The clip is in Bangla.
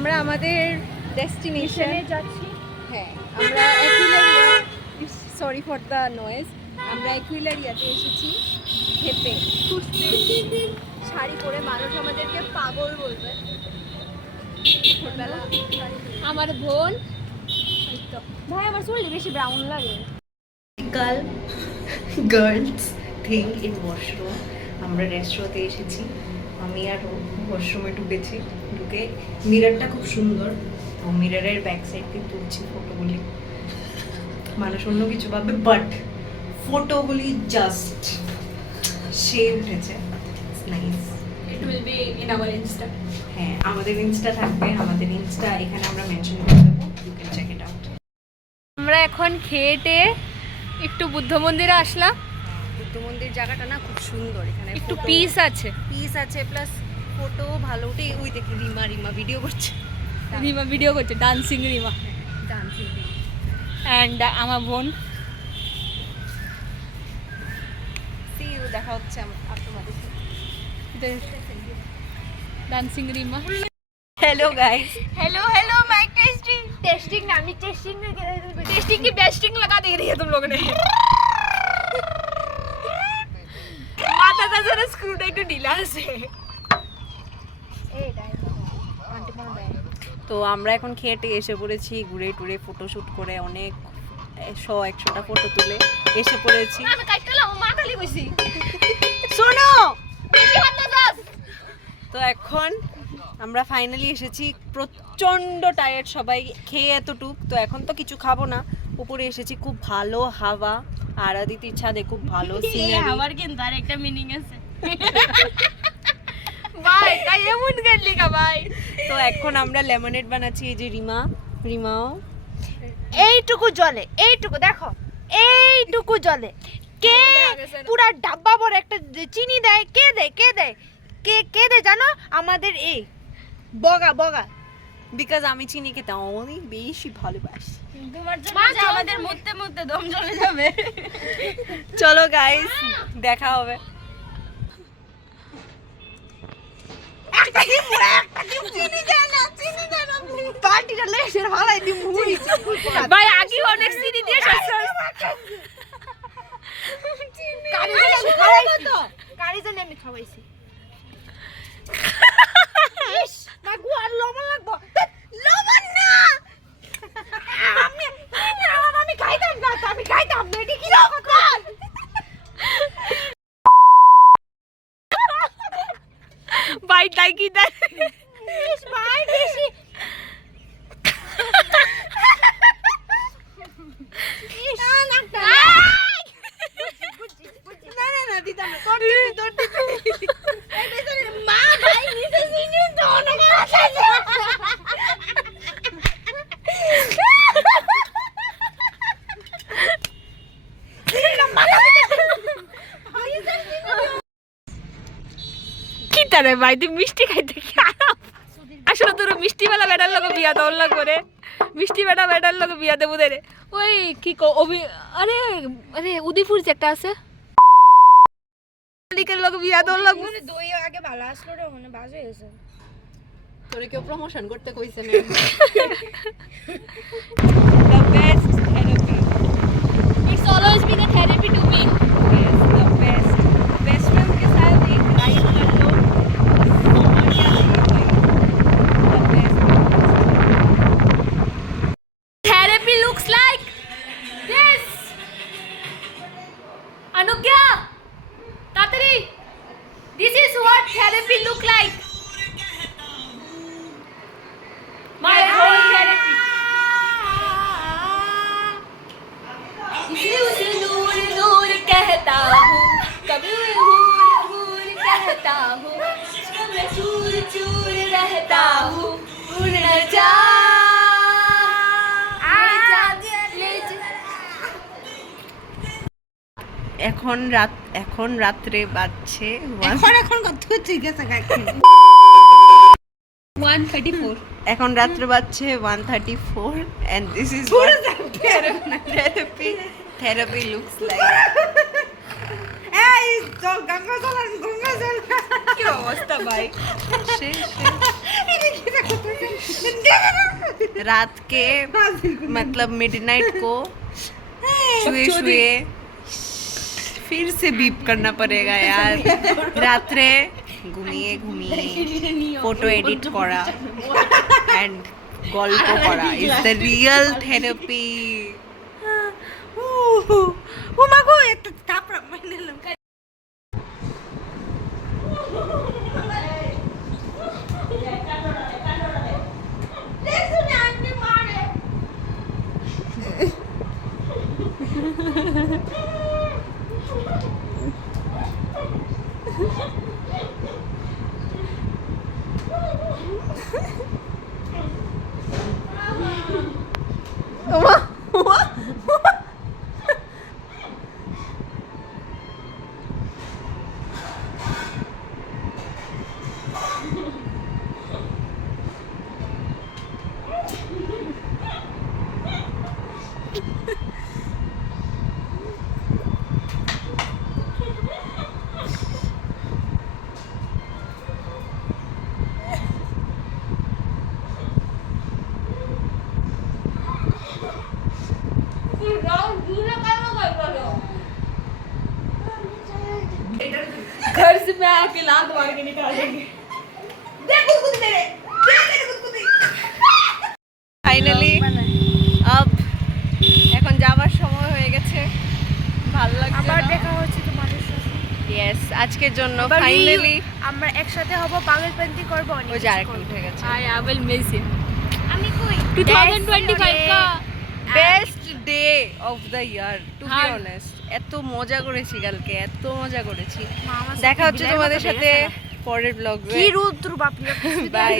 আমরা আমাদের ডেস্টিনেশনে যাচ্ছি। হ্যাঁ, আমরা Aquilaria, sorry for the noise, আমরা অ্যাকুইলারিয়াতে এসেছি খেতে শাড়ি পরে। মানুষ আমাদেরকে পাগল বলবে। আমার বোন ভাই, আমার চুল বেশি ব্রাউন লাগে। Girls thing in washroom. আমরা রেস্টুরেন্টে এসেছি, আমি আর ওয়াশরুমে ঢুকেছি। ঢুকে মিররটা খুব সুন্দর, তো মিররের ব্যাক সাইড দিয়ে তুলছি ফটোগুলি। মানুষ অন্য কিছু ভাবে, বাট ফটোগুলি জাস্ট সে উঠেছে। Nice. It will be in our Insta. হ্যাঁ, আমাদের ইনস্টা থাকবে, আমাদের ইনস্টা এখানে আমরা মেনশন করে দেবো, you can check it out. আমরা এখন খেয়েটে একটু বুদ্ধ মন্দিরে আসলাম। বুদ্ধ মন্দির জায়গাটা না খুব সুন্দর, এখানে একটু পিস আছে, প্লাস ফটো ভালো উঠে। ওই দেখি রিমা ভিডিও করছে, রিমা ভিডিও করছে, ডান্সিং রিমা ডান্সিং। অ্যান্ড আমার বোন। সি ইউ, দেখা হচ্ছে আপনাদের। Dancing Rima. Hello guys, hello hello mic testing testing ना, मी टेस्टिंग में टेस्टिंग की बेस्टिंग लगा दे रही है तुम लोगों ने। माथा का जरा स्क्रू একটু ঢিলা আছে। তো আমরা এখন খেটে এসে পড়েছি, ঘুরে টুরে ফটোশুট করে অনেক 100-100টা ফটো তুলে এসে পড়েছি। আমি কাটলাম মা খালি কইছি শোনো, বেশি হাত না দাস। তো এখন আমরা ফাইনালি এসেছি। প্রচন্ড টায়ার্ড সবাই, খেয়ে এতটুক। তো এখন তো কিছু খাবো না, উপরে এসেছি, খুব ভালো হাওয়া আর আদিতির ছাদে খুব ভালো সিনারি। আমার কিন্তু আর একটা মিনিং আছে ভাই, তাই এমন গেলি কা ভাই। তো এখন আমরা লেমনেড বানাচ্ছি। এই যে রিমাও এইটুকু জলে, এইটুকু দেখো, এইটুকু জলে কে পুরা ডাব্বা ভরে একটা চিনি দেয়? কে দেয়? কে দেয় জানো? আমাদের এই বগা। বিকজ আমি চিনি খেতে অনেক বেশি ভালোবাসি। তোমার জন্য আমাদের মুতে দম জমে যাবে। চলো গাইস, দেখা হবে। পার্টিটা লেসের ভালাই দি মুড়ি ভাই আগে অনেক চিনি দিয়ে কারি জানি আমি খাওয়াইছি। মাগু আর লবণ লাগবো? লবণ না, আমি খাইতাম না, আমি খাইতাম না। এটি কি লবণ? ভাই তাই কি দেয় ভাই বেশি না দিতাম না। তোর মা ভাই নিচে চিনি দোন কি তারে ভাই, তুই মিষ্টি খাইতে কি আরাম। আসলে তোর মিষ্টি বেলা বেটার লোক বিয়া দৌড়লা করে, মিষ্টি বেটার লোক বিয়া দেবো রে। ওই কি কো আরে আরে উদয়পুর যে একটা আছে লিকের লোক বিয়া দৌড়লা। দই আগে ভালো আসলো রে, মানে বাজে হয়েছে। তোরে কেউ প্রমোশন করতে কইছে না? The best therapy. It's always been a therapy to me. Yes, the best. Best friend के साथ एक राइड कर लो, और क्या चाहिए भाई? The best. Therapy looks like this. Anugya, Tatari, this is what therapy look like. My whole therapy. इसे उसे नूर नूर कहता हूँ, कभी हूर कहता हूँ, मैं चूर चूर रहता हूँ, उड़ न जा। এখন রাত্রে বাজছে এখন কত ঠিক আছে কাকি 1:34. এখন রাত্রে বাজছে 1:34 and this is what therapy looks like. এই তো গঙ্গা জল কি অবস্থা ভাই। শেষ रात के मतलब मिडनाइट को छुए छुए फिर से बीप करना पड़ेगा यार रात्रे ঘুমিয়ে ঘুমিয়ে ফটো এডিট করা এন্ড গল্প করা ইজ দ্য রিয়েল থেরাপি ও মাগো এত তাপরা মাইনালাম घर से मैं आके लात मार के निकालेंगे ফাইনালি আপ এখন যাবার সময় হয়ে গেছে ভালো লাগছে আবার দেখা হচ্ছে তোমাদের সাথে ইয়েস আজকের জন্য আবার ফাইনালি আমরা একসাথে হব পাগলপন্থী করব অনেক ওই যে আরেকটা উঠে গেছে आई विल मिस हिम আমি কই 2025 का best day of the year to be হ্যাঁ। অনেস্ট এত মজা করেছি কালকে এত মজা করেছি মামা দেখা হচ্ছে তোমাদের সাথে পরের ব্লগে কি রুদ্র বাপরে বাই